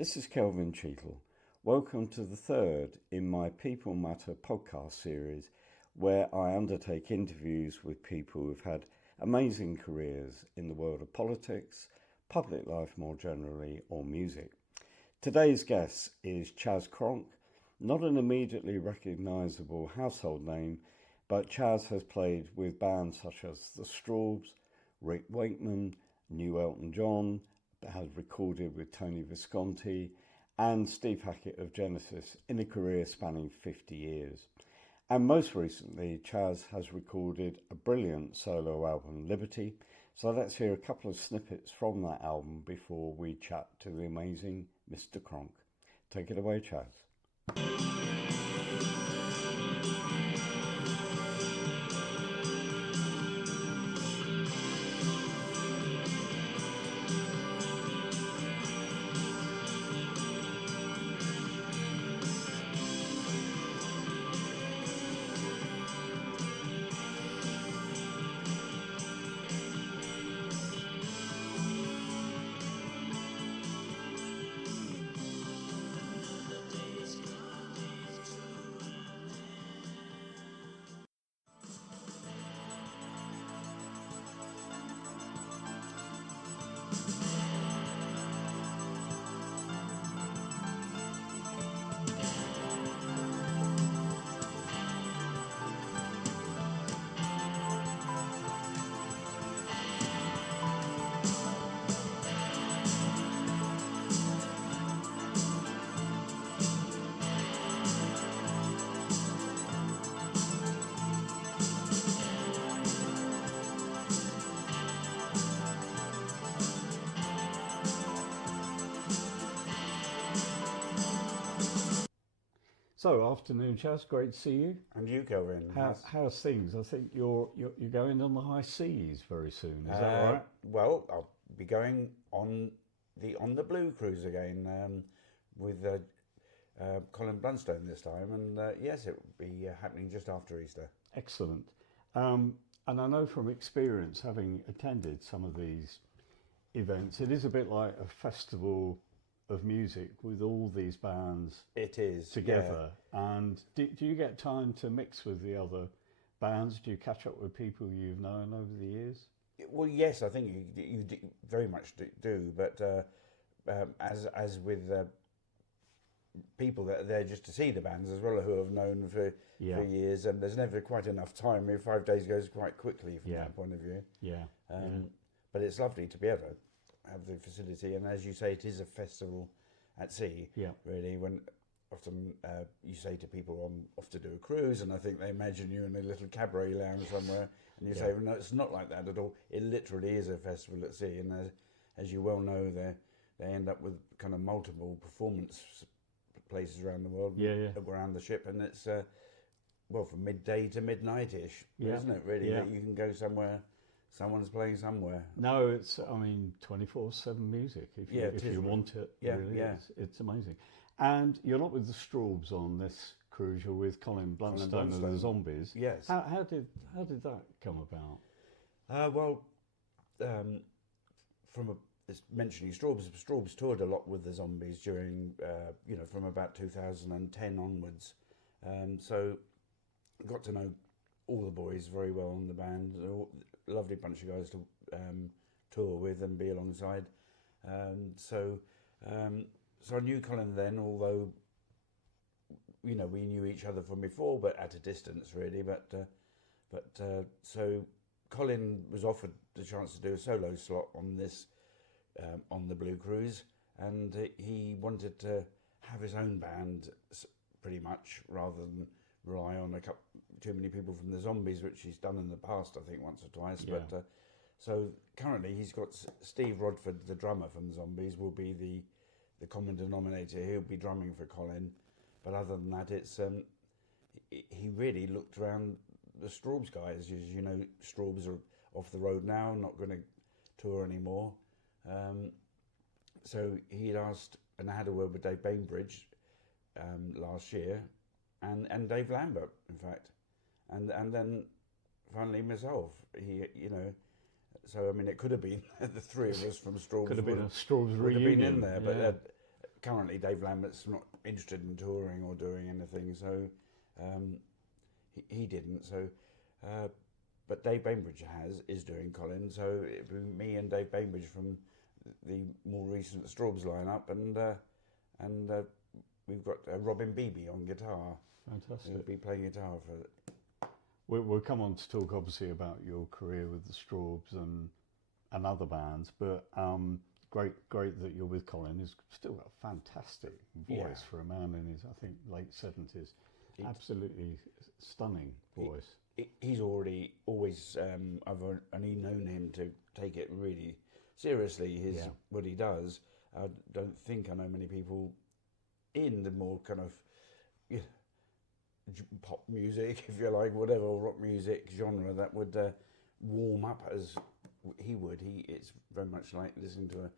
This is Kelvin Cheatle. Welcome to the third in my People Matter podcast series, where I undertake interviews with people who've had amazing careers in the world of politics, public life more generally, or music. Today's guest is Chas Cronk, not an immediately recognisable household name, but Chas has played with bands such as the Strawbs, Wakeman, New Elton John, has recorded with Tony Visconti and Steve Hackett of Genesis in a career spanning 50 years. And most recently, Chas has recorded a brilliant solo album, Liberty. So let's hear a couple of snippets from that album before we chat to the amazing Mr. Cronk. Take it away, Chas. So, afternoon, Chas. Great to see you. And you, Kelvin. How's things? I think you're going on the high seas very soon. Is that right? Well, I'll be going on the Blue Cruise again with Colin Blunstone this time, and yes, it will be happening just after Easter. Excellent. And I know from experience, having attended some of these events, it is a bit like a festival of music with all these bands together. Yeah. And do you get time to mix with the other bands? Do you catch up with people you've known over the years? Well, yes, I think you very much do, but as with people that are there just to see the bands as well, who have known for years, and there's never quite enough time. 5 days goes quite quickly from that point of view. But it's lovely to be able to have the facility, and as you say, it is a festival at sea. Really, when often you say to people, "I'm off to do a cruise," and I think they imagine you in a little cabaret lounge somewhere, and you say, well, "No, it's not like that at all. It literally is a festival at sea," and as you well know, they end up with kind of multiple performance places around the world, around the ship, and it's from midday to midnight-ish, isn't it? Really, that you can go somewhere. Someone's playing somewhere. No, it's 24/7 music if you want it. Really. It's amazing. And you're not with the Strawbs on this cruise. You're with Colin Blunstone of the Zombies. Yes. How did that come about? Mentioning Strawbs toured a lot with the Zombies during from about 2010 onwards. So got to know all the boys very well in the band. Lovely bunch of guys to tour with and be alongside. So I knew Colin then, although we knew each other from before, but at a distance really. So Colin was offered the chance to do a solo slot on this on the Blue Cruise, and he wanted to have his own band pretty much rather than rely on too many people from the Zombies, which he's done in the past, I think, once or twice. Yeah. But so currently he's got Steve Rodford, the drummer from the Zombies, will be the common denominator. He'll be drumming for Colin. But other than that, it's he really looked around the Strawbs guys. As you know, Strawbs are off the road now, not going to tour anymore. So he'd asked, and I had a word with Dave Bainbridge last year, and Dave Lambert, in fact, and then finally myself. So I mean, it could have been the three of us from Strawbs. Could have been a Strawbs reunion. Would have been in there, but currently Dave Lambert's not interested in touring or doing anything, so he didn't. So, but Dave Bainbridge is doing Colin. So it'd be me and Dave Bainbridge from the more recent Strawbs lineup, and we've got Robin Beebe on guitar. Fantastic. He'll be playing guitar for. We'll come on to talk obviously about your career with the Strawbs and other bands, but great that you're with Colin. He's still got a fantastic voice for a man in his, I think, late 70s. Absolutely stunning voice. He's always I've only known him to take it really seriously. What he does. I don't think I know many people in the more kind of pop music, if you like, whatever, rock music genre that would warm up as he would. It's very much like listening to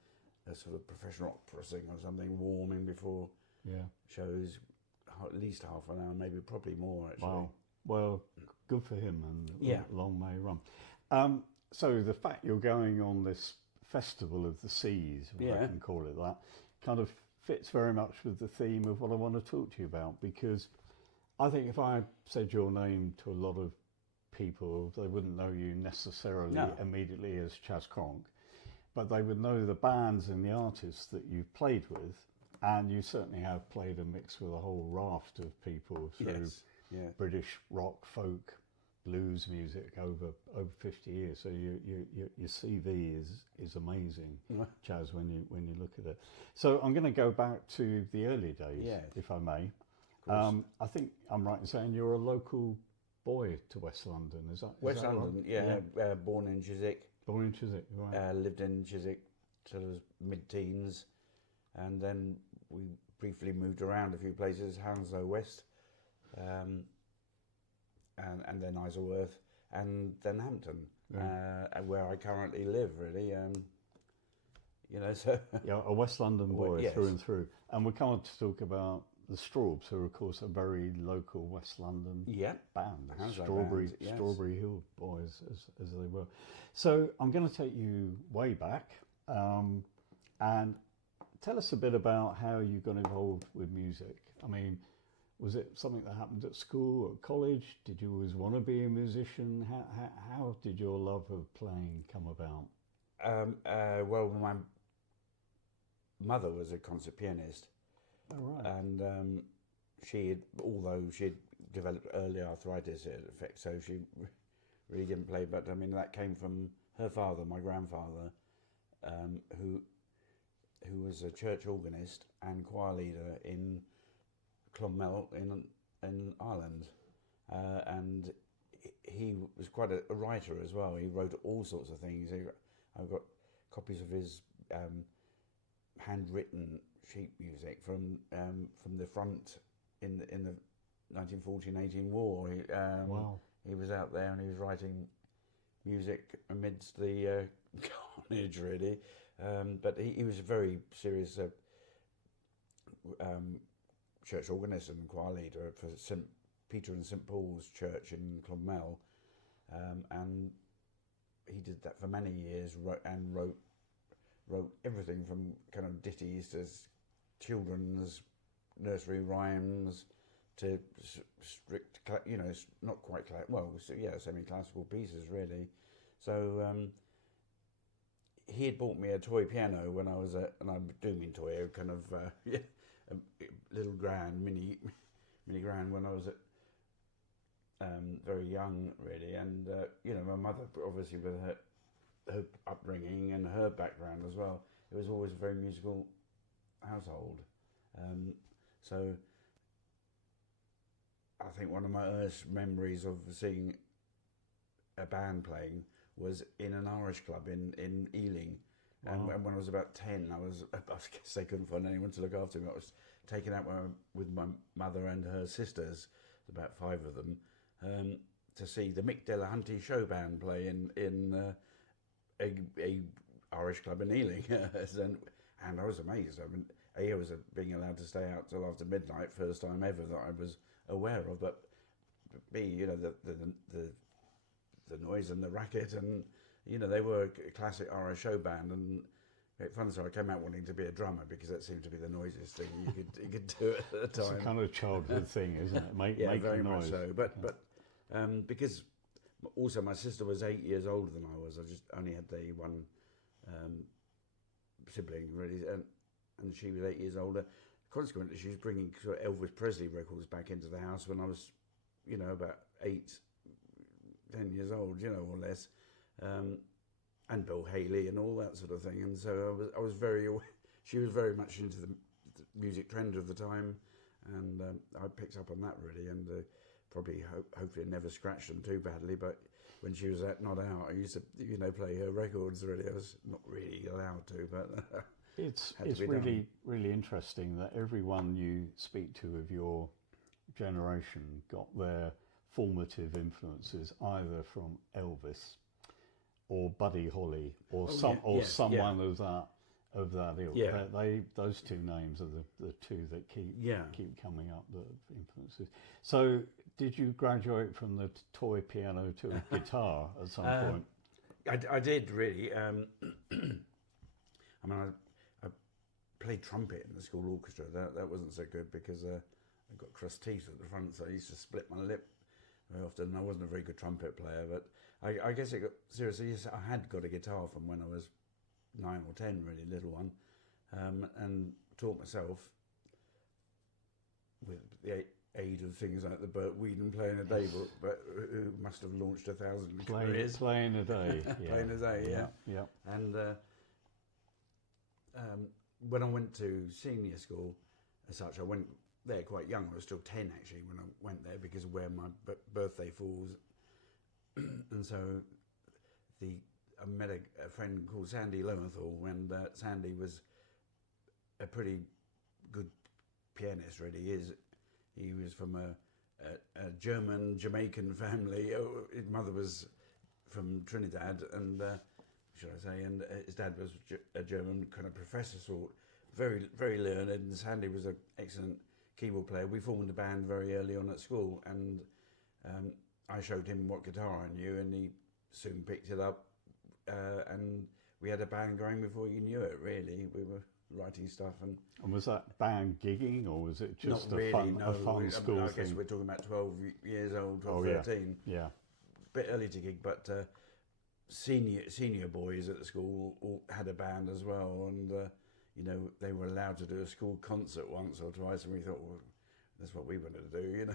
a sort of professional opera singer or something, warming before shows, at least half an hour, maybe probably more actually. Wow. Well, good for him, and long may he run. So the fact you're going on this Festival of the Seas, if I can call it that, kind of fits very much with the theme of what I want to talk to you about, because I think if I said your name to a lot of people, they wouldn't know you necessarily immediately as Chas Cronk, but they would know the bands and the artists that you've played with, and you certainly have played a mix with a whole raft of people through British rock, folk, blues music over 50 years. So your CV is amazing, Chas, when you look at it. So I'm going to go back to the early days, if I may. I think I'm right in saying you're a local boy to West London. Is that West right? London? Born in Chiswick. Born in Chiswick, right? Lived in Chiswick till I was mid-teens, and then we briefly moved around a few places, Hounslow West, and then Isleworth, and then Hampton, where I currently live, really. So a West London boy through and through. And we're coming to talk about the Strawbs, who are of course a very local West London band, Strawberry Hill boys as they were. So I'm going to take you way back, and tell us a bit about how you got involved with music. I mean, was it something that happened at school or at college? Did you always want to be a musician? How did your love of playing come about? Well, my mother was a concert pianist. Oh, right. And although she had developed early arthritis effect, so she really didn't play. But I mean, that came from her father, my grandfather, who was a church organist and choir leader in Clonmel in Ireland, and he was quite a writer as well. He wrote all sorts of things. I've got copies of his handwritten sheet music from the front in the 1914-18 war. Wow. He was out there and he was writing music amidst the carnage, really. But he was a very serious church organist and choir leader for St. Peter and St. Paul's Church in Clonmel, and he did that for many years. Wrote everything from kind of ditties to children's nursery rhymes to strict, not quite semi-classical pieces, really. So he had bought me a toy piano when I was and I do mean toy, a kind of a little grand, mini grand when I was very young, really. And my mother, obviously, with her upbringing and her background as well, it was always a very musical household. So I think one of my earliest memories of seeing a band playing was in an Irish club in Ealing. Wow. And when I was about 10, I guess they couldn't find anyone to look after me. I was taken out with my mother and her sisters, about 5 of them, to see the Mick Delahunty show band play in a Irish club in Ealing. And I was amazed. I mean, I was being allowed to stay out till after midnight, first time ever that I was aware of. But B, the noise and the racket, and they were a classic Irish show band, and Fun, so I came out wanting to be a drummer because that seemed to be the noisiest thing you could do at the time. It's a kind of childhood thing, isn't it? Make very noise. much so. But because also my sister was 8 years older than I was, I just only had the one sibling really, and she was 8 years older. Consequently, she was bringing sort of Elvis Presley records back into the house when I was, about 10 years old, or less. And Bill Haley and all that sort of thing, and so I was very. She was very much into the music trend of the time, and I picked up on that really, and probably hopefully never scratched them too badly. But when she was not out, I used to play her records. Really, I was not really allowed to, but it's really really interesting that everyone you speak to of your generation got their formative influences either from Elvis or Buddy Holly, or someone of that ilk. Yeah. Those two names are the two that keep coming up, the influences. So, did you graduate from the toy piano to a guitar at some point? I did really. I mean, I played trumpet in the school orchestra. That wasn't so good because I got crust teeth at the front, so I used to split my lip very often. I wasn't a very good trumpet player, but I guess it got seriously. Yes, I had got a guitar from when I was 9 or 10, really little one, and taught myself with the aid of things like the Burt Whedon Playing a Day book, but who must have launched 1,000 careers. Playing a Day, Playing a Day, yeah. And when I went to senior school, as such, I went there quite young. I was still 10 actually when I went there because of where my birthday falls. And so I met a friend called Sandy Lowenthal, and Sandy was a pretty good pianist, really. He was from a German Jamaican family. His mother was from Trinidad, and should I say, and his dad was a German kind of professor sort, very very learned, and Sandy was an excellent keyboard player. We formed a band very early on at school, and I showed him what guitar I knew, and he soon picked it up, and we had a band going before you knew it, really. We were writing stuff. And was that band gigging, or was it just not really, a fun school thing? I guess we're talking about 12 years old, 13. Yeah. Bit early to gig, but senior boys at the school all had a band as well, and they were allowed to do a school concert once or twice, and we thought, well, that's what we wanted to do,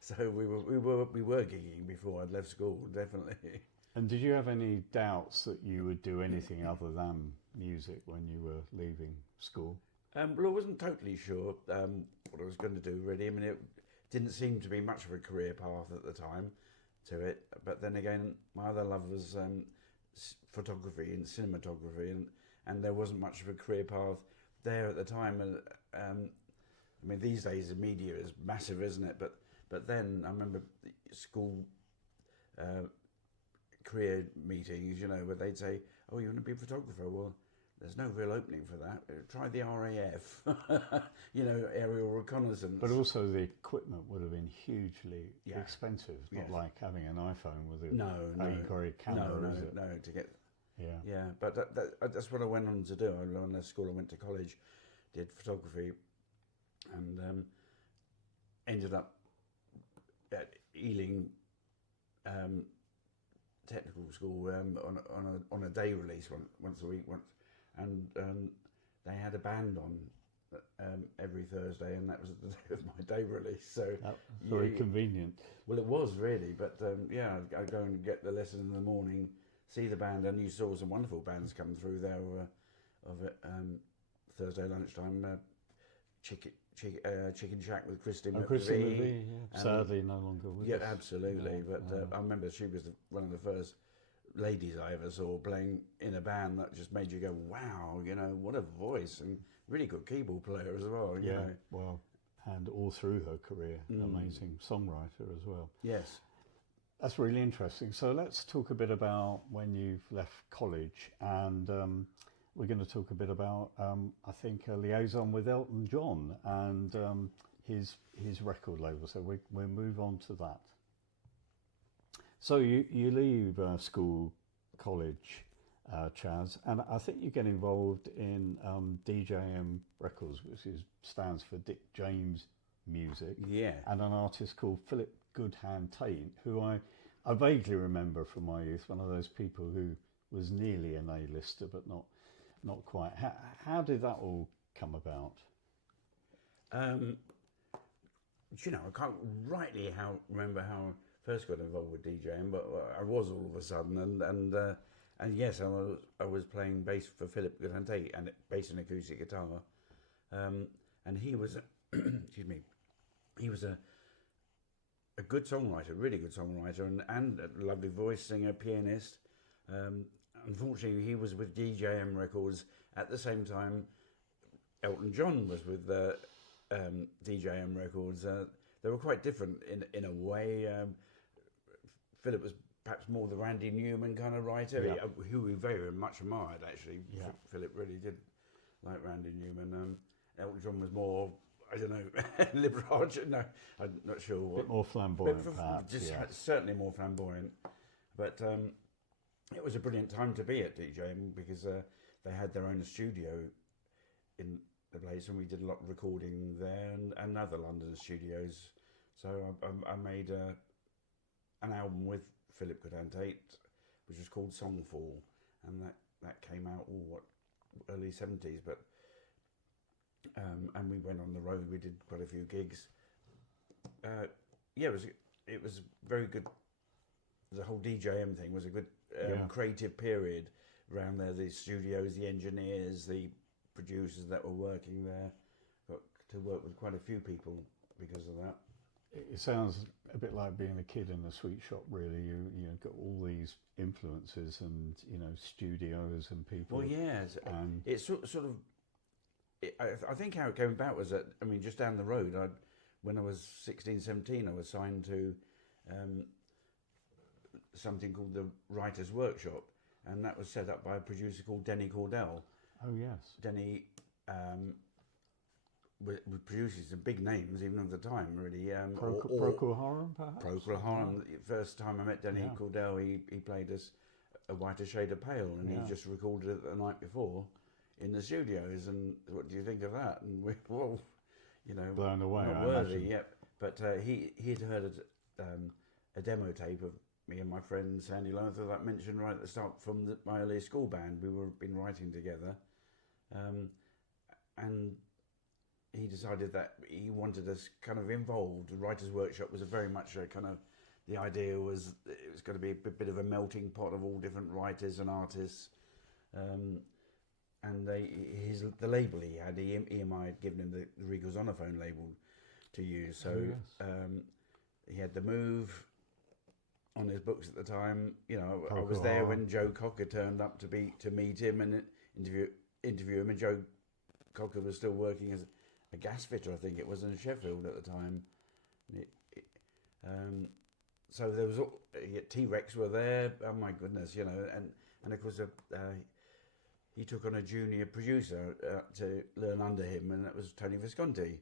So we were gigging before I'd left school, definitely. And did you have any doubts that you would do anything other than music when you were leaving school? Well, I wasn't totally sure what I was going to do, really. I mean, it didn't seem to be much of a career path at the time to it. But then again, my other love was photography and cinematography, and there wasn't much of a career path there at the time. I mean, these days the media is massive, isn't it? But then I remember school career meetings, where they'd say, "Oh, you want to be a photographer? Well, there's no real opening for that. Try the RAF, aerial reconnaissance." But also the equipment would have been hugely expensive. It's not like having an iPhone with a great camera, is it? No, to get... Yeah. But that's what I went on to do. I left school, I went to college, did photography, and ended up at Ealing Technical School on a day release once a week, and they had a band on every Thursday, and that was the day of my day release. So very convenient. Well, it was really, but I'd go and get the lesson in the morning, see the band, and you saw some wonderful bands come through there of it. Thursday lunchtime, Chicken Shack with Christie Mullen. Sadly no longer with us. Yeah, absolutely. But I remember she was one of the first ladies I ever saw playing in a band that just made you go, wow, what a voice, and really good keyboard player as well. Well, and all through her career, amazing songwriter as well. Yes. That's really interesting. So let's talk a bit about when you've left college, and we're going to talk a bit about, I think, a liaison with Elton John and his record label. So we'll move on to that. So you leave school, college, Chas, and I think you get involved in DJM Records, which stands for Dick James Music, and an artist called Philip Goodhand Tate, who I vaguely remember from my youth, one of those people who was nearly an A-lister, but not quite. How did that all come about? You know, I can't rightly remember how I first got involved with DJing, but I was all of a sudden, and yes, I was playing bass for Philip Goodhand Tate, and bass and acoustic guitar, and he was, excuse me, he was a good songwriter, really good songwriter, and a lovely voice, singer, pianist. Unfortunately, he was with DJM Records at the same time. Elton John was with DJM Records. They were quite different in a way. Philip was perhaps more the Randy Newman kind of writer, who we very much admired, actually. Yeah. Philip really did like Randy Newman. Elton John was more, I don't know, liberal. No, I'm not sure. A bit more flamboyant, perhaps. Certainly more flamboyant. But it was a brilliant time to be at DJM because they had their own studio in the place, and we did a lot of recording there and other London studios. So I made an album with Philip Goodhand Tate, which was called Songfall, and that came out early 70s. But and we went on the road. We did quite a few gigs. It was very good. The whole DJM thing was a good creative period around there. The studios, the engineers, the producers that were working there, got to work with quite a few people because of that. It sounds a bit like being a kid in a sweet shop, really. You got all these influences and studios and people. Well, yes, it's sort of. I think how it came about was that, I mean, just down the road, when I was 16, 17, I was signed to something called the Writers' Workshop, and that was set up by a producer called Denny Cordell. Oh, yes. Denny produces some big names, even at the time, really. Procol Harum, perhaps? Procol Harum. The first time I met Denny Cordell, he played us A Whiter Shade of Pale, and he just recorded it the night before in the studios. And what do you think of that? And we, well, blown away. Not worthy, yeah. But he'd heard a demo tape of me and my friend Sandy Lothar that I mentioned right at the start from my early school band. We were been writing together, and he decided that he wanted us kind of involved. The Writers' Workshop was very much a kind of, the idea was it was going to be a bit of a melting pot of all different writers and artists. And the label he had, EMI had given him the Regal Zonophone label to use. So he had The Move on his books at the time. I was there when Joe Cocker turned up to meet him and interview him, and Joe Cocker was still working as a gas fitter, I think it was, in Sheffield at the time. So there was T-Rex were there. Oh my goodness, and of course he took on a junior producer to learn under him, and that was Tony Visconti.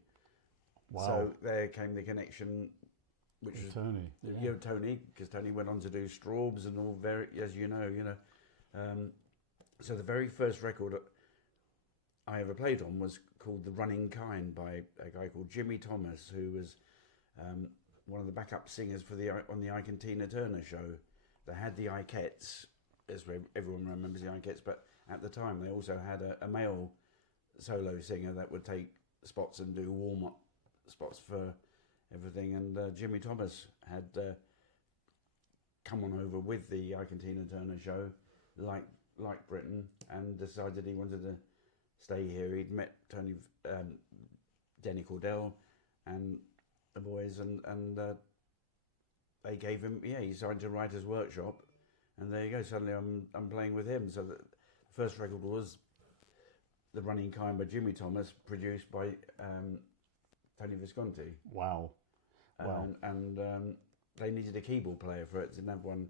Wow! So there came the connection, which was Tony. Tony, because Tony went on to do Strawbs and all as you know. So the very first record I ever played on was called The Running Kind by a guy called Jimmy Thomas, who was one of the backup singers on the Ike and Tina Turner show. They had the Ikettes, as everyone remembers the Ikettes, but at the time they also had a male solo singer that would take spots and do warm-up spots for everything. And Jimmy Thomas had come on over with the Ike and Tina Turner show, like Britain, and decided he wanted to stay here. He'd met Denny Cordell and the boys, and they gave him, he signed to Writers' Workshop, and there you go. Suddenly I'm playing with him. So the first record was The Running Kind by Jimmy Thomas, produced by Tony Visconti. Wow. And they needed a keyboard player for it, didn't have one,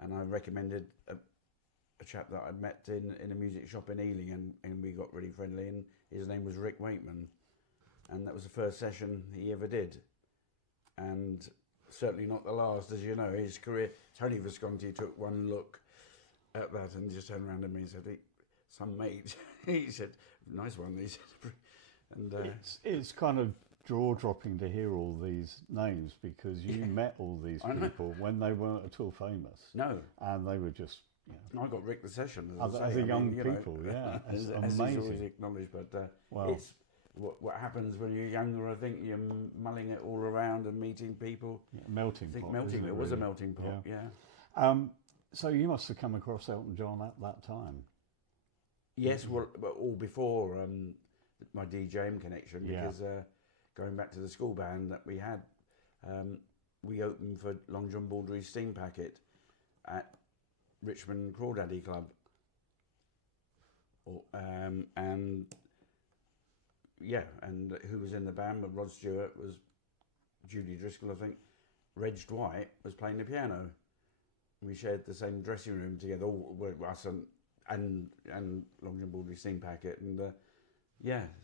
and I recommended a chap that I'd met in a music shop in Ealing, and we got really friendly, and his name was Rick Wakeman, and that was the first session he ever did, and certainly not the last. As you know, his career, Tony Visconti took one look at that, and just turned around to me and said, hey, some mate. He said, nice one. He said, and it's kind of jaw-dropping to hear all these names, because you met all these people when they weren't at all famous. No. And they were just... I got Rick the Session as a young people, yeah. It's as amazing. he's always acknowledged, but it's what happens when you're younger. I think you're mulling it all around and meeting people. Melting pot. It was a melting pot, yeah. So you must have come across Elton John at that time. Yes, well, all before my DJing connection, because going back to the school band that we had, we opened for Long John Baldry's Steam Packet at Richmond Crawdaddy Club, and who was in the band? Rod Stewart was, Judy Driscoll, I think. Reg Dwight was playing the piano. We shared the same dressing room together, us and Long John Baldry's Steam Packet, and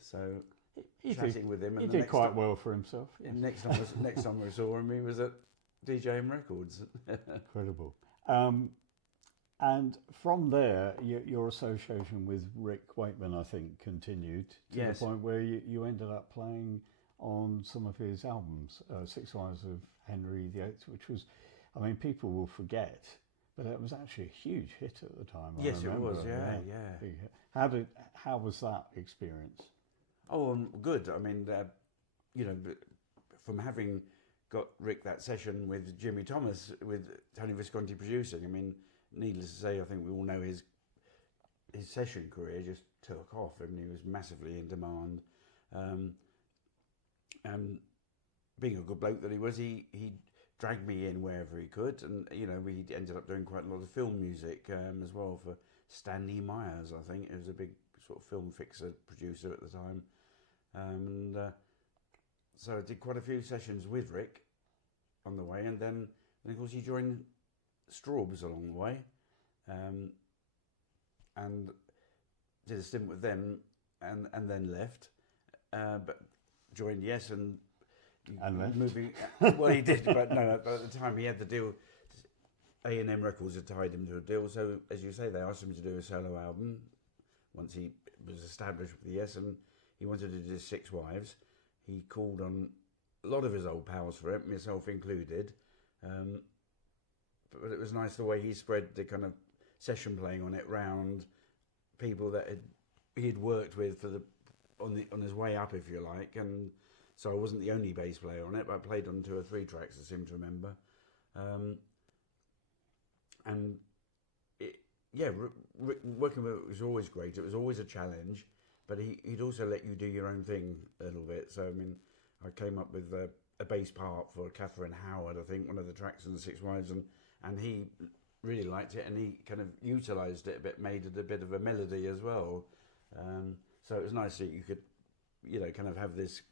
so chatting with him. And he did quite well for himself. Yes. Next time we saw him, he was at DJM Records. Incredible. And from there, your association with Rick Wakeman, I think, continued to the point where you ended up playing on some of his albums, Six Wives of Henry VIII, which was, I mean, people will forget, but it was actually a huge hit at the time. Yes, it was, yeah. How was that experience? Oh, good. I mean, from having got Rick that session with Jimmy Thomas, with Tony Visconti producing, I mean, needless to say, I think we all know his session career just took off, and he was massively in demand. And being a good bloke that he was, he dragged me in wherever he could, and we ended up doing quite a lot of film music as well for Stanley Myers. I think it was a big sort of film fixer producer at the time, and so I did quite a few sessions with Rick on the way, and then of course he joined Strawbs along the way, and did a stint with them, and then left, but joined Yes and left. Moving. Well, he did, but no. But at the time he had the deal. A&M Records had tied him to a deal, so as you say, they asked him to do a solo album once he was established with Yes, and he wanted to do Six Wives. He called on a lot of his old pals for it, myself included. But it was nice the way he spread the kind of session playing on it round people that he'd worked with on his way up, if you like. And so I wasn't the only bass player on it, but I played on 2 or 3 tracks, I seem to remember. And working with it was always great. It was always a challenge, but he'd also let you do your own thing a little bit. So I mean, I came up with a bass part for Catherine Howard, I think, one of the tracks in the Six Wives, and he really liked it, and he kind of utilised it a bit, made it a bit of a melody as well. So it was nice that you could, kind of have this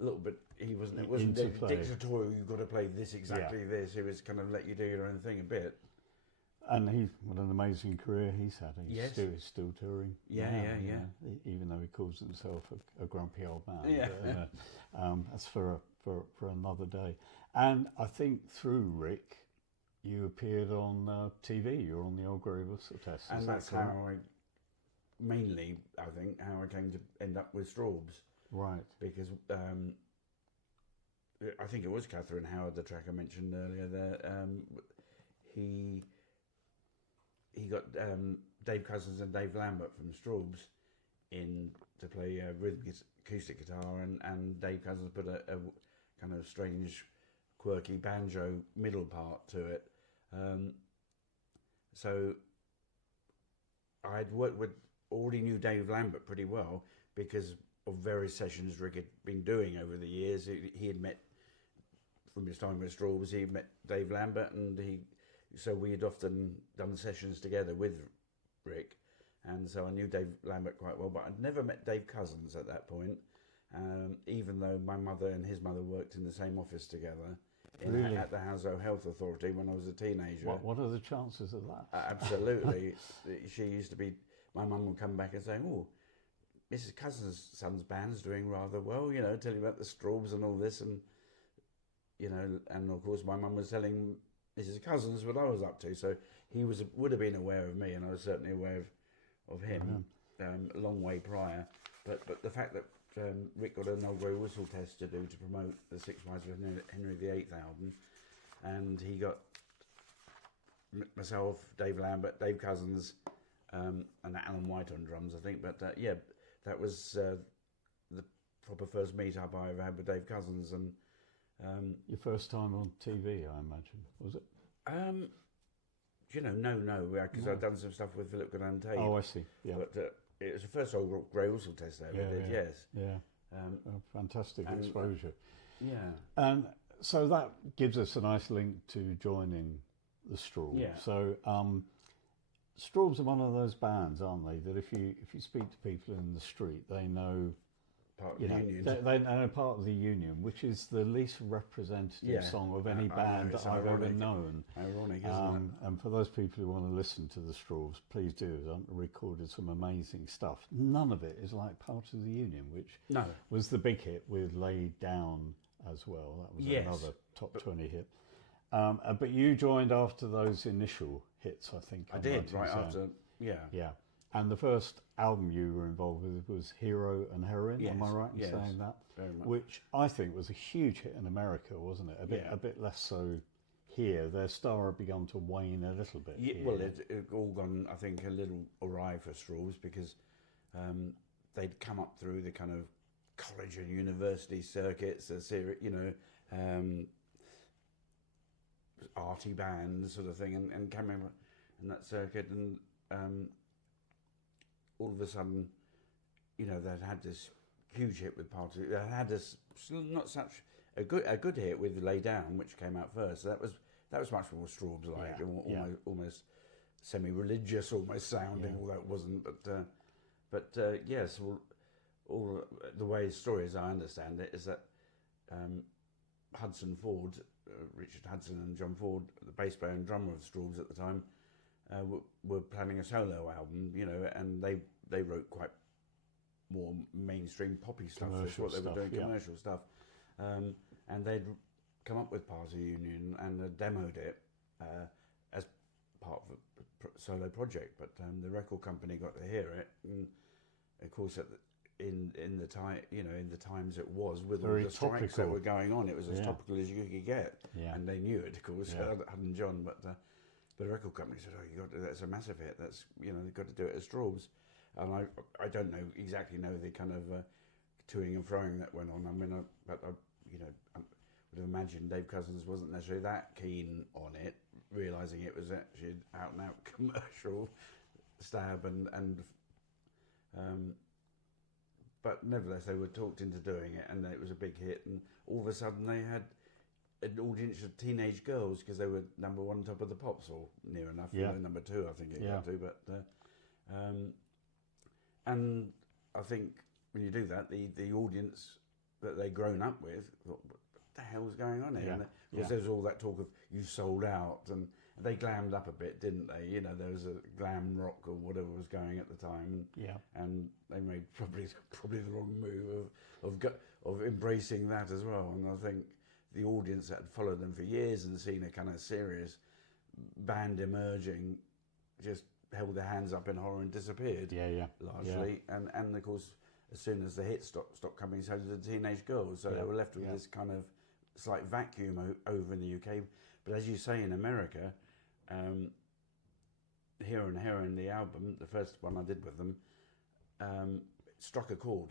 little bit. It wasn't dictatorial. You've got to play this exactly this. He was kind of let you do your own thing a bit. And what an amazing career he's had. He's still touring. Yeah. Even though he calls himself a grumpy old man. Yeah. But, that's for another day. And I think through Rick, you appeared on TV. You're on the old Grey Whistle Test. And that's how I think, how I came to end up with Strawbs. Right. Because I think it was Catherine Howard, the track I mentioned earlier there. He got Dave Cousins and Dave Lambert from Strawbs in to play rhythm acoustic guitar, and Dave Cousins put a kind of strange, quirky banjo middle part to it. So I'd already knew Dave Lambert pretty well because of various sessions Rick had been doing over the years. He had met, from his time with Strawbs, he met Dave Lambert, and so we had often done sessions together with Rick, and so I knew Dave Lambert quite well, but I'd never met Dave Cousins at that point, even though my mother and his mother worked in the same office together at the Household Health Authority when I was a teenager. What are the chances of that? Absolutely. She used to be, my mum would come back and say, oh, Mrs. Cousins' son's band's doing rather well, tell you about the Strawbs and all this, and and of course my mum was telling Mrs. Cousins what I was up to, so he would have been aware of me, and I was certainly aware of him a long way prior. But the fact that Rick got an old grey whistle test to do to promote the Six Wives of Henry VIII album, and he got myself, Dave Lambert, Dave Cousins, and Alan White on drums, I think. But yeah, that was the proper first meet-up I ever had with Dave Cousins. And your first time on TV, I imagine, was it? You know, no, because I'd done some stuff with Philip Goodman Tape. Oh, I see. Yeah, but it was the first old grey whistle test I ever did. Yeah. Yes. Yeah. Fantastic exposure. Yeah. And so that gives us a nice link to joining the Strawbs. Yeah. So Strawbs are one of those bands, aren't they? That if you speak to people in the street, they know. Part of the Union. They know part of the Union, which is the least representative song of any band that I've ever known. Ironic, isn't it? And for those people who want to listen to the Strawbs, please do. I've recorded some amazing stuff. None of it is like Part of the Union, which was the big hit with Laid Down as well. That was another top 20 hit. But you joined after those initial hits, I think. I did, right after, Yeah. And the first album you were involved with was Hero and Heroine, am I right in saying that? Very much. Which I think was a huge hit in America, wasn't it? A bit less so here. Their star had begun to wane a little bit. Yeah, well, it all gone, I think, a little awry for Strawbs because they'd come up through the kind of college and university circuits, arty band sort of thing, and came in that circuit, and all of a sudden, they'd had this huge hit with Party. They had this not such a good hit with Lay Down, which came out first. So that was much more Strawbs like, almost semi-religious, almost sounding. Although it wasn't, but yes, all the way stories I understand it is that Hudson Ford, Richard Hudson and John Ford, the bass player and drummer of Strawbs at the time, were planning a solo album, and they wrote quite more mainstream poppy stuff. That's what they were doing, commercial stuff. And they'd come up with Part of the Union and demoed it as part of a solo project. But the record company got to hear it, and of course, in the time, in the times it was with all the strikes that were going on, it was as topical as you could get. Yeah. And they knew it, of course, Elton John, but the record company said, that's a massive hit. That's, they've got to do it as Strawbs. And I don't know the kind of toing and froing that went on. I mean, I would have imagined Dave Cousins wasn't necessarily that keen on it, realising it was actually an out and out commercial stab, but nevertheless they were talked into doing it, and it was a big hit. And all of a sudden they had an audience of teenage girls because they were number one top of the pops, or near enough. Number two, I think it got to. But and I think when you do that, the audience that they'd grown up with thought, what the hell's going on here? Because there was all that talk of you sold out, and they glammed up a bit, didn't they? There was a glam rock or whatever was going at the time, and they made probably the wrong move of embracing that as well. And I think the audience that had followed them for years and seen a kind of serious band emerging just held their hands up in horror and disappeared. Largely. And of course, as soon as the hits stopped coming, so did the teenage girls. So they were left with this kind of slight vacuum over in the UK. But as you say, in America, Hero and Heroine, the album, the first one I did with them, struck a chord.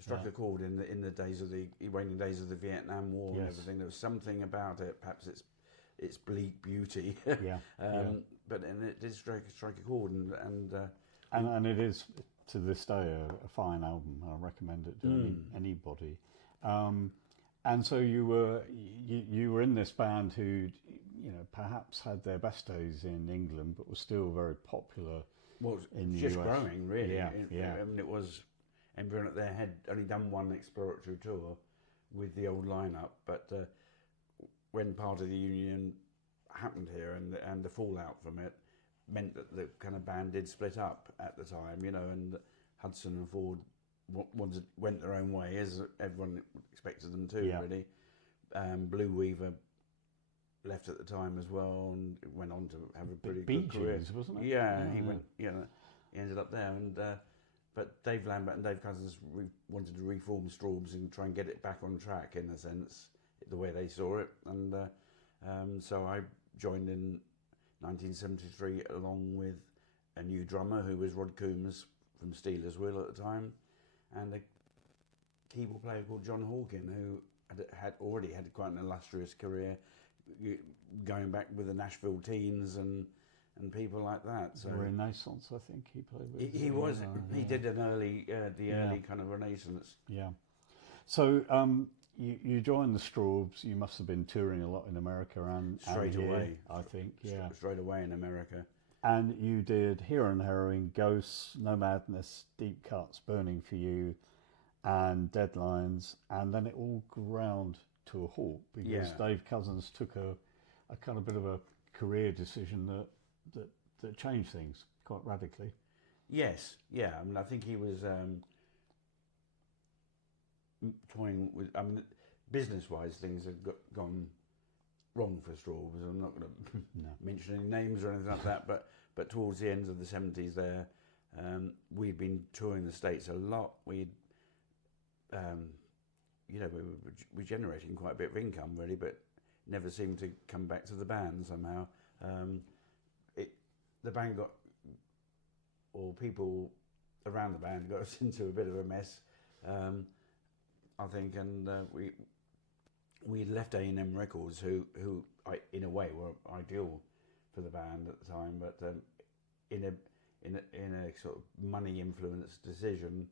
Struck a chord in the days of the waning days of the Vietnam War and everything. There was something about it, perhaps its bleak beauty, but it did strike a chord, and it is to this day a fine album. I recommend it to anybody. And so you were in this band who, perhaps had their best days in England, but was still very popular. Well, in the just US. Growing, really. I mean, it was everyone at their head only done one exploratory tour with the old lineup, but when Part of the Union happened here and the fallout from it meant that the kind of band did split up at the time, and Hudson and Ford went their own way, as everyone expected them to, really. Blue Weaver left at the time as well, and went on to have a pretty Bee good career. Gees, wasn't it? Yeah, he went. He ended up there, and but Dave Lambert and Dave Cousins wanted to reform Strawbs and try and get it back on track, in a sense, the way they saw it, and so I joined in 1973 along with a new drummer who was Rod Coombs from Steelers Wheel at the time, and a keyboard player called John Hawkin, who had already had quite an illustrious career, going back with the Nashville Teens and people like that. So Renaissance, I think he played with. He was. He did an early, early kind of Renaissance. Yeah. So you joined the Strawbs. You must have been touring a lot in America and straight here, away. I think. Yeah. Straight away in America. And you did Hero and Heroine, Ghosts, No Madness, Deep Cuts, Burning for You, and Deadlines, and then it all ground to a halt because Dave Cousins took a kind of bit of a career decision that changed things quite radically. Yes, yeah. I mean, I think he was toying with. I mean, business-wise, things had gone wrong for Strawbs. I'm not going to mention any names or anything like that, but towards the end of the 70s, there, we'd been touring the States a lot. We'd we were generating quite a bit of income, really, but never seemed to come back to the band somehow. The band or people around the band got us into a bit of a mess, I think, and we left A&M Records, who in a way were ideal for the band at the time, but in a sort of money influenced decision,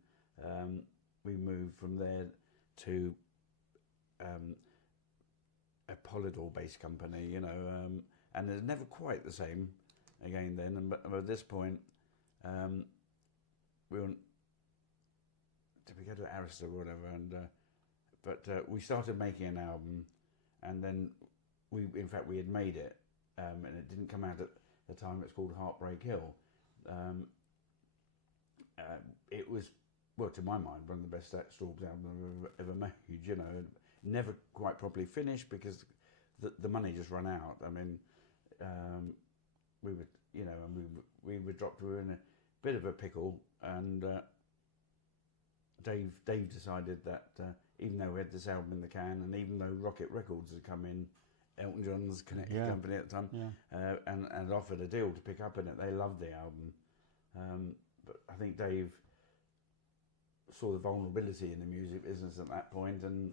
we moved from there to a Polydor based company, and it's never quite the same again then. And but at this point, we went. Did we go to Arista or whatever? And but we started making an album, and then in fact we had made it, and it didn't come out at the time. It's called Heartbreak Hill. It was, well, to my mind, one of the best Strawbs albums I've ever made. Never quite properly finished because the money just ran out. I mean, we were, and we were dropped. We were in a bit of a pickle, and Dave decided that even though we had this album in the can, and even though Rocket Records had come in, Elton John's connected company at the time, and offered a deal to pick up in it, they loved the album. But I think Dave saw the vulnerability in the music business at that point, and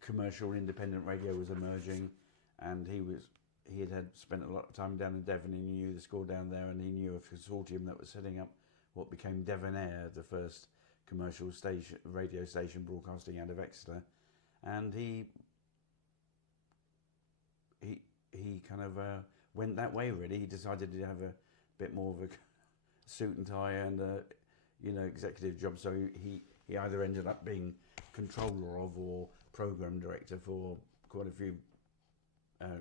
commercial independent radio was emerging, and he had spent a lot of time down in Devon. He knew the score down there, and he knew a consortium that was setting up what became Devon Air, the first commercial radio station broadcasting out of Exeter, and he kind of went that way. Really, he decided to have a bit more of a suit and tie and executive job. So he either ended up being controller of or program director for quite a few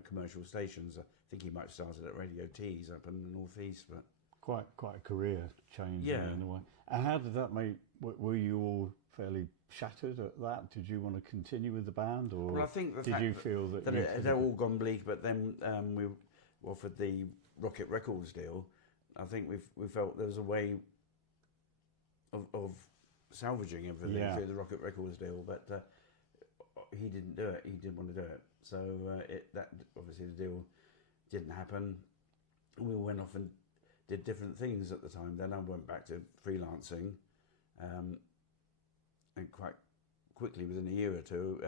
commercial stations. I think he might have started at Radio Tees up in the northeast, but quite a career change in a way. And how did that make? Were you all fairly shattered at that? Did you want to continue with the band, or well, I think did you feel that it had all gone bleak? But then we offered the Rocket Records deal. I think we felt there was a way of salvaging everything through the Rocket Records deal, but he didn't do it. He didn't want to do it. So that obviously the deal didn't happen. We went off and did different things at the time. Then I went back to freelancing, and quite quickly, within a year or two,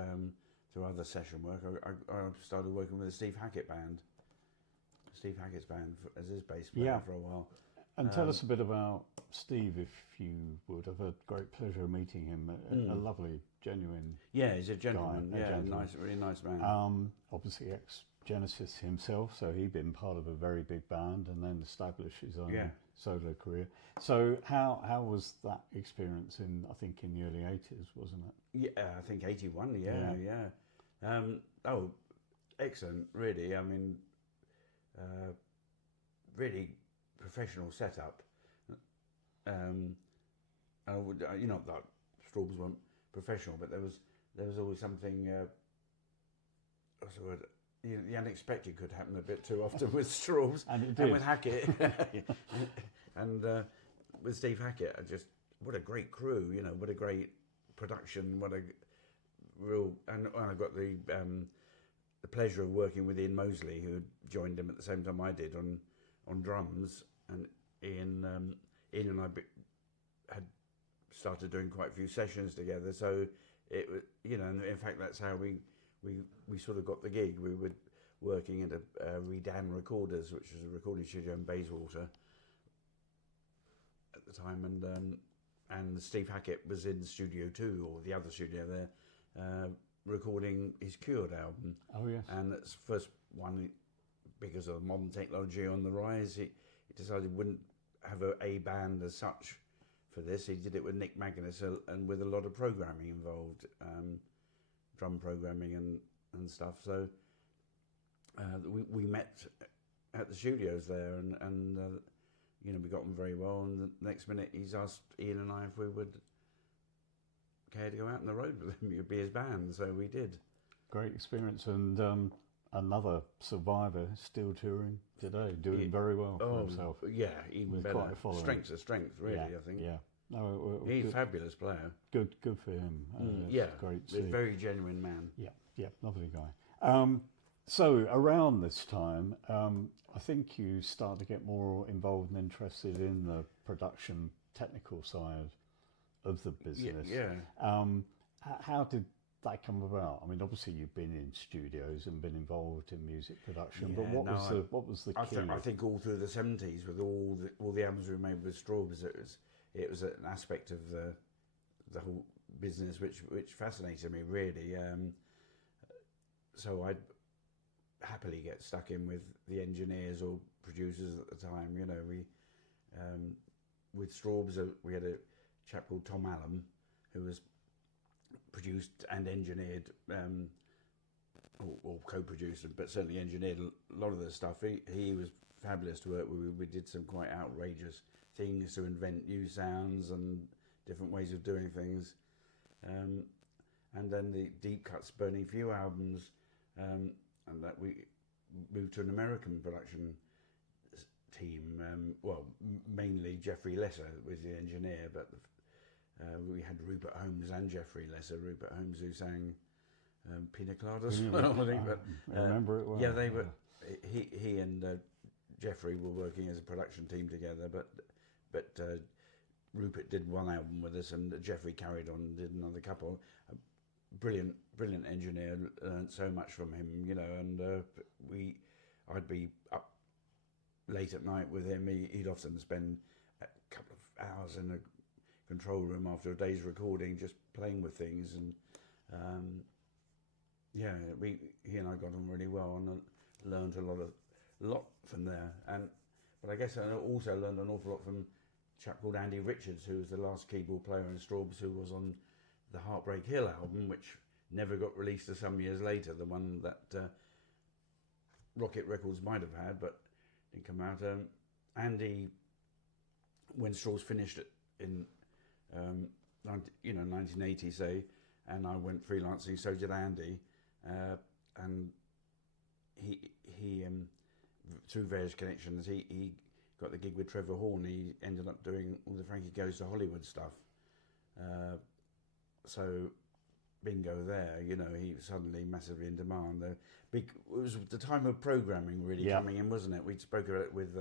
to other session work. I started working with the Steve Hackett band. Steve Hackett's band as his bass player for a while. And tell us a bit about Steve, if you would. I've had great pleasure of meeting him. A lovely, genuine. Yeah, he's a gentleman. Gentleman. Nice, really nice man. Obviously ex-Genesis himself, so he'd been part of a very big band and then established his own solo career. So how was that experience in the early 80s, wasn't it? Yeah, I think 81. Yeah. Oh, excellent. Really. I mean, really professional setup. Not that Strawbs weren't professional, but there was always something. What's the word? the unexpected could happen a bit too often with Strawbs and with Hackett, and with Steve Hackett. What a great crew, what a great production, what a real. And I got the pleasure of working with Ian Mosley, who joined him at the same time I did on drums, and Ian and I had started doing quite a few sessions together. So it was, and in fact that's how we sort of got the gig. We were working at a Redan Recorders, which was a recording studio in Bayswater at the time, and Steve Hackett was in Studio 2, or the other studio there, recording his Cured album. Oh yes. And that's the first one, because of modern technology on the rise, he decided he wouldn't have a band as such for this. He did it with Nick Magnus, and with a lot of programming involved, drum programming and stuff. So we met at the studios there, and we got on very well. And the next minute, he's asked Ian and I if we would care to go out on the road with him. You'd be his band, so we did. Great experience, and another survivor still touring today, doing very well for himself. Yeah, even with better. Quite a following. Strength to strength, really. I think. Yeah. No, he's a fabulous player. Good for him. Great to see. A very genuine man. Yeah, lovely guy. So around this time, I think you start to get more involved and interested in the production technical side of the business. Yeah. How did that come about? I mean, obviously you've been in studios and been involved in music production, but what was the key? I think all through the 70s, with all the albums we made with Strawbs, it was an aspect of the whole business which fascinated me really. So I'd happily get stuck in with the engineers or producers at the time. We with Strawbs, we had a chap called Tom Allen, who was produced and engineered, or co-produced, but certainly engineered a lot of the stuff. He was fabulous to work with. We did some quite outrageous things to invent new sounds and different ways of doing things. And then the Deep Cuts Burning Few albums, and that we moved to an American production team. Mainly Jeffrey Lesser was the engineer, but we had Rupert Holmes and Jeffrey Lesser. Rupert Holmes, who sang Pina Coladas, I think. But I remember it well. Yeah, they were. He and Jeffrey were working as a production team together, but Rupert did one album with us, and Jeffrey carried on and did another couple. Brilliant engineer. Learned so much from him, and I'd be up late at night with him. He'd often spend a couple of hours in the control room after a day's recording, just playing with things, and he and I got on really well, and learned a lot from there. But I guess I also learned an awful lot from a chap called Andy Richards, who was the last keyboard player in Strawbs, who was on the Heartbreak Hill album, which never got released to some years later, the one that Rocket Records might have had, but didn't come out. Andy, when Strawbs finished it in 1980, say, and I went freelancing, so did Andy, and he through various connections, he got the gig with Trevor Horn. He ended up doing all the Frankie Goes to Hollywood stuff. So bingo there, he was suddenly massively in demand. It was the time of programming really coming in, wasn't it? We spoke about it with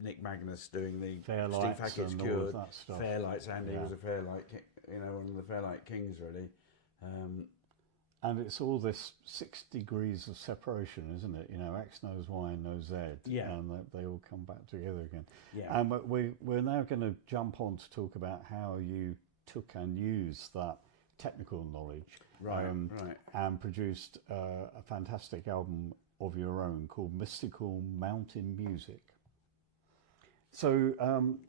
Nick Magnus doing the Steve Hackett's Cured, Fairlights. Andy was a Fairlight, one of the Fairlight kings really. And it's all this 6 degrees of separation, isn't it? X knows Y knows Z, and they all come back together again. Yeah. And we're now going to jump on to talk about how you took and used that technical knowledge, and produced a fantastic album of your own called Mystical Mountain Music. So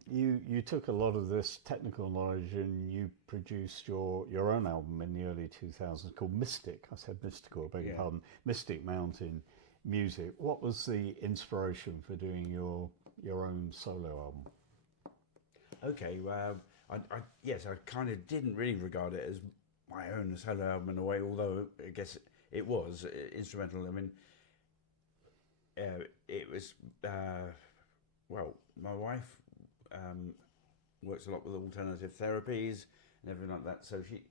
you took a lot of this technical knowledge and you produced your own album in the early 2000s called Mystic. I said mystical, I beg your pardon. Mystic Mountain Music. What was the inspiration for doing your own solo album? Okay, well, I kind of didn't really regard it as my own solo album in a way, although I guess it was instrumental. I mean, it was well, my wife works a lot with alternative therapies and everything like that, so she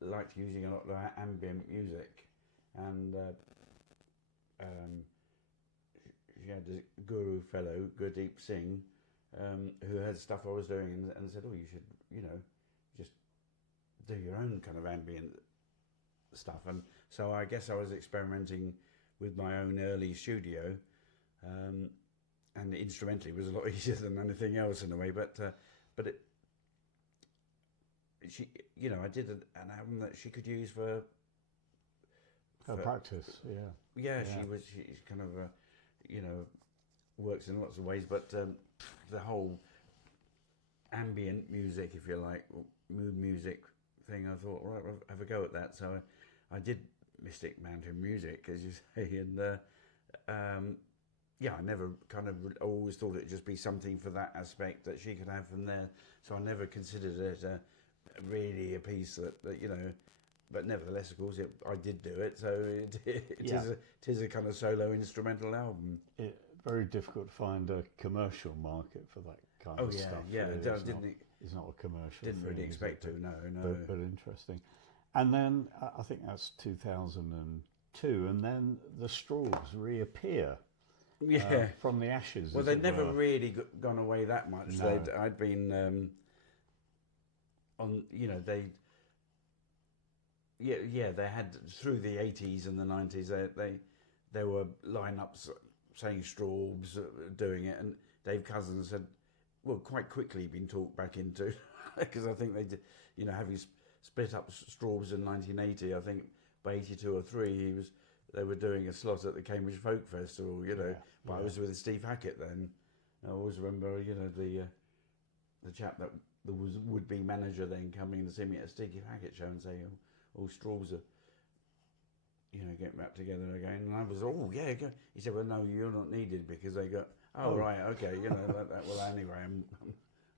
liked using a lot of ambient music, and she had this guru fellow, Gurdeep Singh, who had stuff I was doing, and said, "Oh, you should, just do your own kind of ambient stuff." And so I guess I was experimenting with my own early studio, and instrumentally was a lot easier than anything else in a way. But it, she, I did an album that she could use for practice. Yeah, she's kind of works in lots of ways, but the whole ambient music, if you like, mood music thing, I thought, right, I'll have a go at that. So I did Mystic Mountain Music, as you say, and I never I always thought it'd just be something for that aspect that she could have from there. So I never considered it really a piece that but nevertheless, of course, I did do it. So it is a kind of solo instrumental album. Very difficult to find a commercial market for that kind of stuff. Yeah, really. It's not a commercial. Didn't really expect to. No. But interesting. And then I think that's 2002, and then the Strawbs reappear. Yeah, from the ashes. Well, they'd never really gone away that much. No. I'd been on. They had through the 80s and the 90s. There were lineups saying Strawbs doing it, and Dave Cousins had, well, quite quickly been talked back into, because I think they did, having split up Strawbs in 1980. I think by 82 or 3 they were doing a slot at the Cambridge Folk Festival. But I was with Steve Hackett then. I always remember, the chap that was would-be manager then coming to see me at a Steve Hackett show and saying, "Oh, Strawbs are, getting back together again." And I was, "Oh yeah." He said, "Well, no, you're not needed because they got." Oh, right, okay. That. Well, anyway,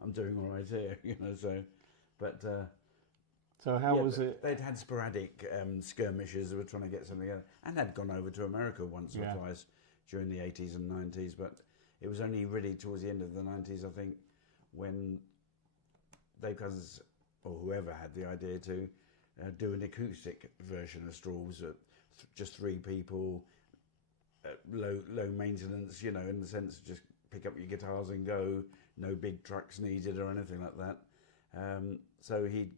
I'm doing all right here. So, but. So how was it? They'd had sporadic skirmishes. They were trying to get something together, and had gone over to America once or twice during the 80s and 90s. But it was only really towards the end of the 90s, I think, when Dave Cousins or whoever had the idea to do an acoustic version of Strawbs, just 3 people, low maintenance, in the sense of just pick up your guitars and go, no big trucks needed or anything like that. So he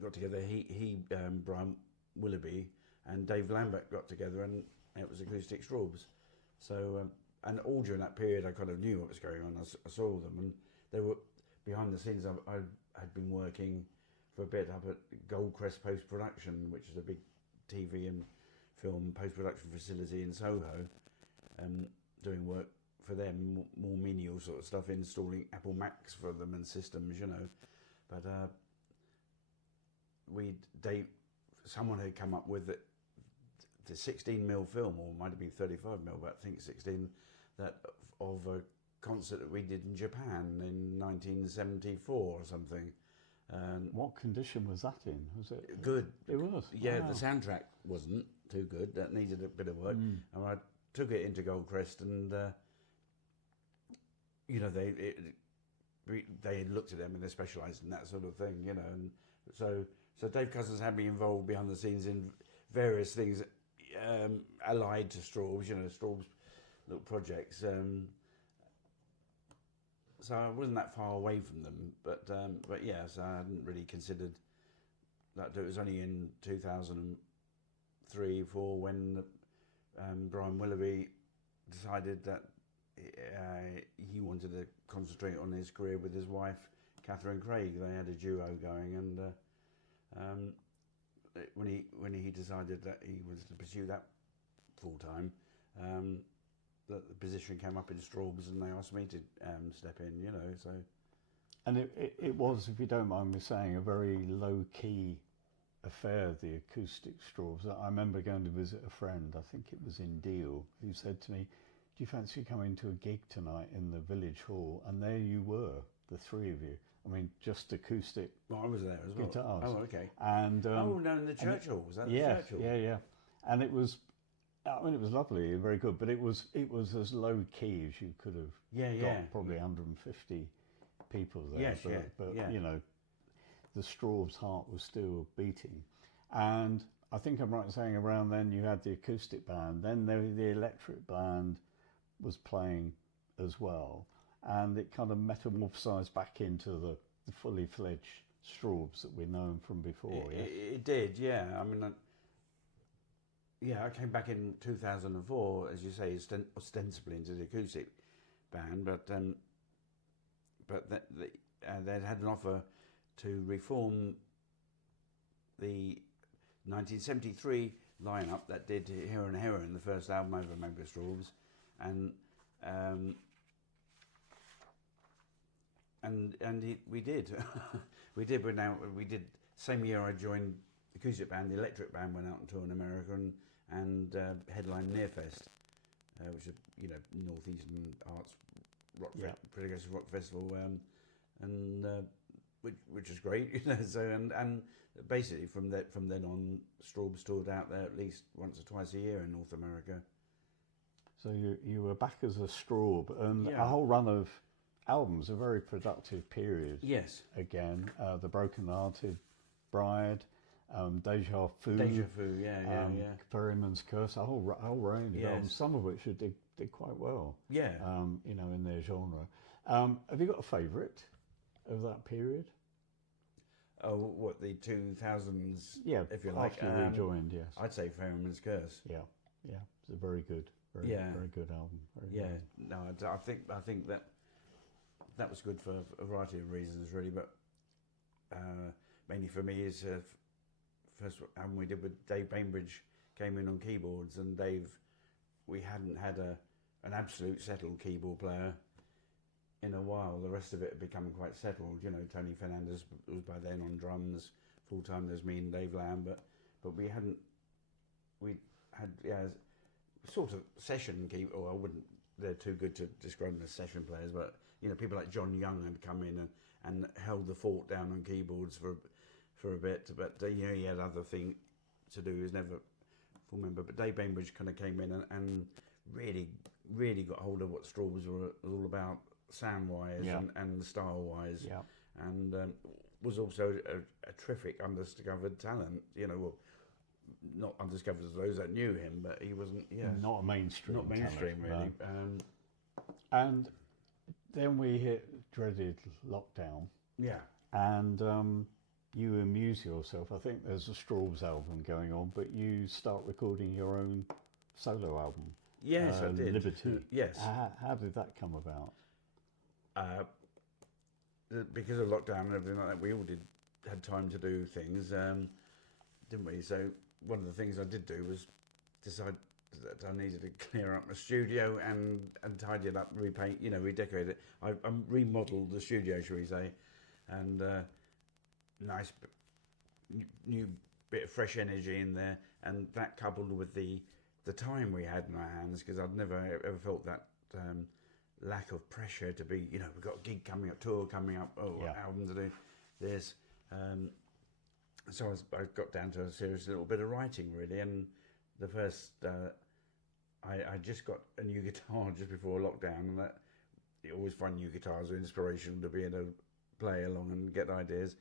got together, Brian Willoughby and Dave Lambert got together, and it was acoustic Strawbs. So, and all during that period, I kind of knew what was going on. I saw them, and they were behind the scenes. I had been working for a bit up at Goldcrest Post Production, which is a big TV and film post production facility in Soho, doing work for them, more menial sort of stuff, installing Apple Macs for them and systems, But someone had come up with the 16mm film, or it might have been 35mm, but I think 16, of a concert that we did in Japan in 1974 or something. What condition was that in? Was it good? It was. Yeah, wow. The soundtrack wasn't too good. That needed a bit of work. And I took it into Goldcrest, and they had looked at them and they specialised in that sort of thing, and so Dave Cousins had me involved behind the scenes in various things allied to Strawbs, Strawbs little projects. So I wasn't that far away from them, but yeah, so I hadn't really considered that. It was only in 2003-4 when Brian Willoughby decided that he wanted to concentrate on his career with his wife, Catherine Craig. They had a duo going, and when he decided that he was to pursue that full time, the position came up in Strawbs, and they asked me to step in, so. And it was, if you don't mind me saying, a very low-key affair, the acoustic Strawbs. I remember going to visit a friend, I think it was in Deal, who said to me, "Do you fancy coming to a gig tonight in the Village Hall?" And there you were, the 3 of you. I mean, just acoustic. Well, I was there as well. Guitars. Oh, okay. And no, in the church hall. Was that the yes, church hall? yeah. And it was, I mean, it was lovely, very good. But it was as low key as you could have got. Probably 150 people there. But you know, the Strawbs' heart was still beating. And I think I'm right in saying around then you had the acoustic band. Then the electric band was playing as well. And it kind of metamorphosized back into the fully fledged Strawbs that we know from before. It did, yeah. I mean, I came back in 2004, as you say, ostensibly into the acoustic band, but they'd had an offer to reform the 1973 lineup that did Hero and Heroine, the first album over Member Strawbs, and we did. we did. Same year I joined the acoustic band. The electric band went out on tour in America and headlined Nearfest, which is northeastern arts rock, progressive rock festival, which is great. So and basically from then on, Strawbs toured out there at least once or twice a year in North America. So you were back as a Strawb, and a whole run of albums, a very productive period. Yes. Again, The Broken Hearted Bride, Deja Vu, Ferryman's Curse, a whole range of albums, some of which did quite well. Yeah. In their genre. Have you got a favourite of that period? Oh, what, the 2000s? Yeah, if you like. After you rejoined, yes. I'd say Ferryman's Curse. Yeah. It's a very good, very good album. No, I think that was good for a variety of reasons, really, but mainly for me is first album we did with Dave Bainbridge came in on keyboards, and we hadn't had an absolute settled keyboard player in a while. The rest of it had become quite settled. Tony Fernandez was by then on drums full time. There's me and Dave Lamb, but we had sort of session keyboard. Or I wouldn't. They're too good to describe them as session players, but people like John Young had come in and held the fort down on keyboards for a bit. But he had other things to do. He was never full member. But Dave Bainbridge kind of came in and really got hold of what Strawbs were all about, sound-wise and style-wise, and was also a terrific undiscovered talent. Not undiscovered as those that knew him, but he wasn't. Not a mainstream. Not mainstream, talent, really. No. And then we hit dreaded lockdown. Yeah. And you amuse yourself. I think there's a Strawbs album going on, but you start recording your own solo album. Yes, I did. Liberty. Yes. How did that come about? Because of lockdown and everything like that, we all had time to do things, didn't we? So one of the things I did do was decide that I needed to clear up my studio and tidy it up, repaint, redecorate it. I remodeled the studio, shall we say, and nice new bit of fresh energy in there, and that coupled with the time we had in our hands, because I'd never ever felt that lack of pressure to be, we've got a gig coming up, tour coming up, album to do, this. So I got down to a serious little bit of writing, really, and the first, I just got a new guitar just before lockdown, and that, you always find new guitars are inspirational to be able to play along and get ideas,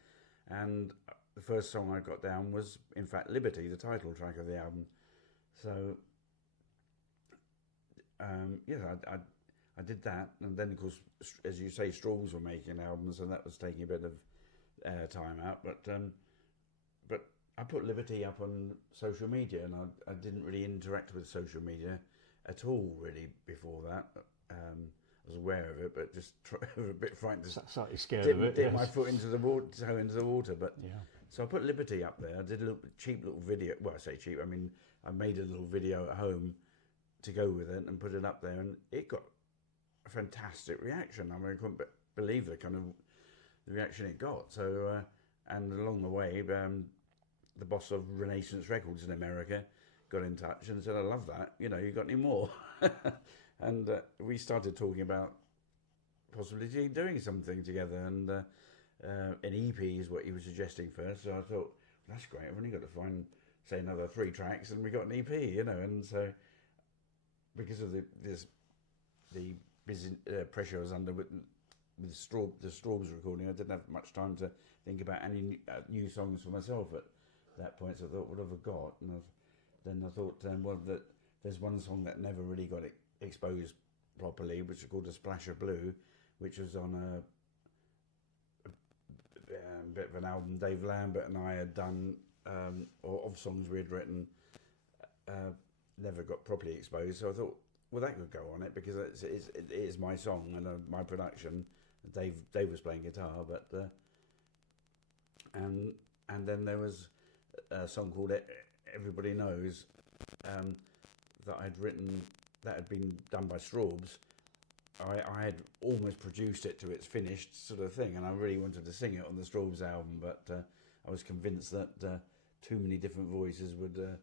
and the first song I got down was, in fact, Liberty, the title track of the album. So, I did that, and then, of course, as you say, Strawbs were making albums, and that was taking a bit of time out, but I put Liberty up on social media, and I didn't really interact with social media at all, really, before that. I was aware of it, but just a bit frightened. Slightly scared of it. Dip my foot into the water, but so I put Liberty up there. I did a cheap little video. Well, I say cheap. I mean, I made a little video at home to go with it and put it up there, and it got a fantastic reaction. I mean, I couldn't believe the reaction it got. So, and along the way, the boss of Renaissance Records in America got in touch and said, "I love that. You got any more?" And we started talking about possibly doing something together. And an EP is what he was suggesting first. So I thought, that's great. I've only got to find, say, another 3 tracks, and we got an EP, you know. And so, because of the busy pressure I was under with the Strawbs recording, I didn't have much time to think about any new songs for myself at that point. So I thought, what have I got? And then I thought, well, there's one song that never really got exposed properly, which is called A Splash of Blue, which was on a bit of an album Dave Lambert and I had done, or of songs we had written, never got properly exposed. So I thought, well, that could go on it, because it is my song and my production. Dave was playing guitar, but and then there was a song called Everybody Knows that I'd written, that had been done by Strawbs. I had almost produced it to its finished sort of thing, and I really wanted to sing it on the Strawbs album, but I was convinced that too many different voices would.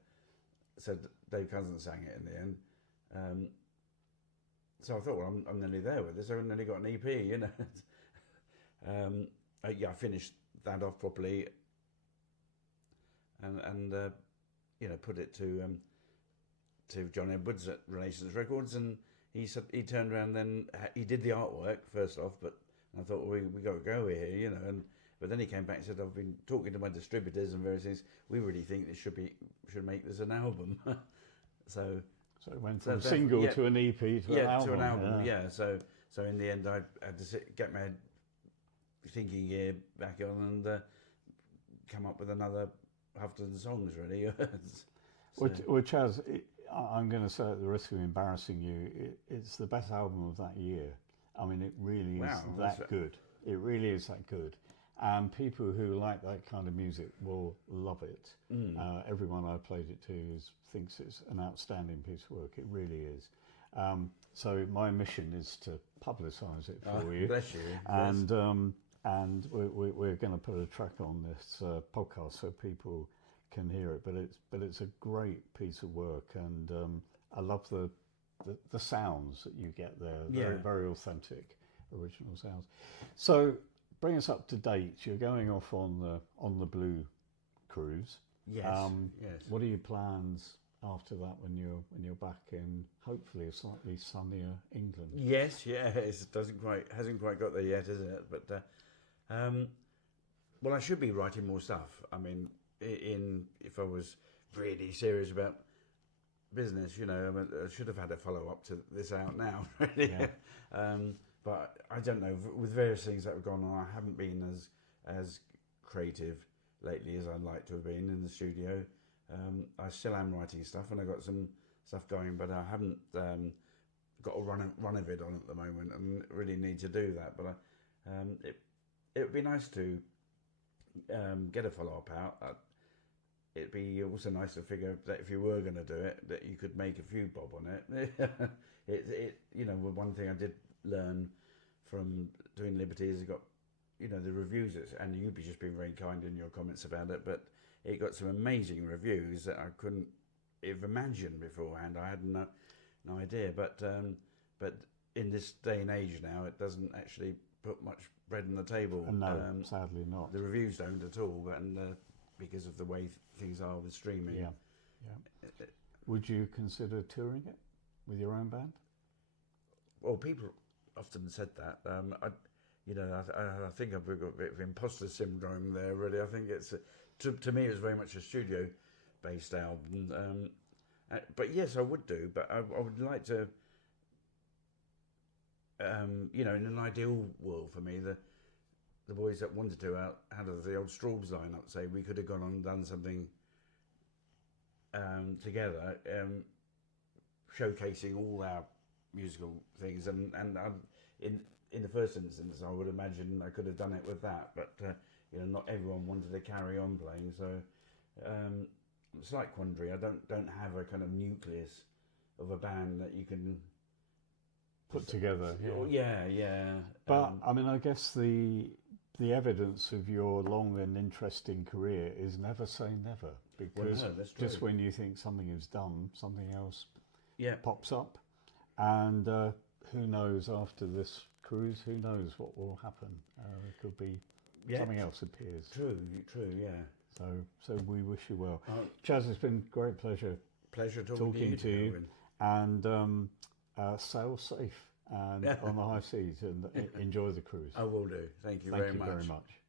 So Dave Cousins sang it in the end. So I thought, well, I'm nearly there with this. I've nearly got an EP, you know. I finished that off properly, and you know, put it to John Edwards at Relations Records, and he said he turned around. Then he did the artwork first off, but I thought, well, we got to go here, you know. But then he came back and said, I've been talking to my distributors and various things. We really think this should make this an album. So it went from single to an EP to an album. To an album. Yeah. So in the end, I had to get my thinking gear back on and come up with another half dozen songs, really. Well, Chas, I'm going to say, at the risk of embarrassing you, it's the best album of that year. I mean, it really is that good. It really is that good. And people who like that kind of music will love it. Everyone I played it to thinks it's an outstanding piece of work. It really is. So my mission is to publicise it for you. Bless you. And we're going to put a track on this podcast so people can hear it. But it's a great piece of work, and I love the sounds that you get there. Very very authentic, original sounds. So, bring us up to date. You're going off on the Blue cruise. Yes. Yes. What are your plans after that when you're back in hopefully a slightly sunnier England? Yes. Yeah. It hasn't quite got there yet, is it? But well, I should be writing more stuff. I mean, if I was really serious about business, you know, I should have had a follow up to this out now. Really. Yeah. But I don't know, with various things that have gone on, I haven't been as creative lately as I'd like to have been in the studio. I still am writing stuff, and I got some stuff going, but I haven't got a run of it on at the moment, and really need to do that. But it would be nice to get a follow-up out. It'd be also nice to figure that if you were going to do it, that you could make a few bob on it. You know, one thing I did learn from doing Liberty is it got, you know, the reviews, and you've just been very kind in your comments about it, but it got some amazing reviews that I couldn't have imagined beforehand. I had no idea, but in this day and age now, it doesn't actually put much bread on the table. No, sadly not. The reviews don't at all, and because of the way things are with streaming. Yeah. Would you consider touring it with your own band? Well, people often said that. I think I've got a bit of imposter syndrome there, really. I think it's, to me, it was very much a studio-based album. But yes, I would do, but I would like to, in an ideal world for me, the boys that wanted to out of the old Strawbs lineup, say, we could have gone on and done something together, showcasing all our musical things, and in the first instance, I would imagine I could have done it with that, but not everyone wanted to carry on playing, so it's like quandary. I don't have a kind of nucleus of a band that you can put together. Yeah. But I mean, I guess the evidence of your long and interesting career is never say never, because just when you think something is done, something else pops up. And who knows, after this cruise, who knows what will happen? It could be something else appears. True, yeah. So we wish you well. Chas, it's been a great pleasure. Pleasure talking to you. And sail safe and on the high seas and enjoy the cruise. I will do. Thank you very much. Thank you very much.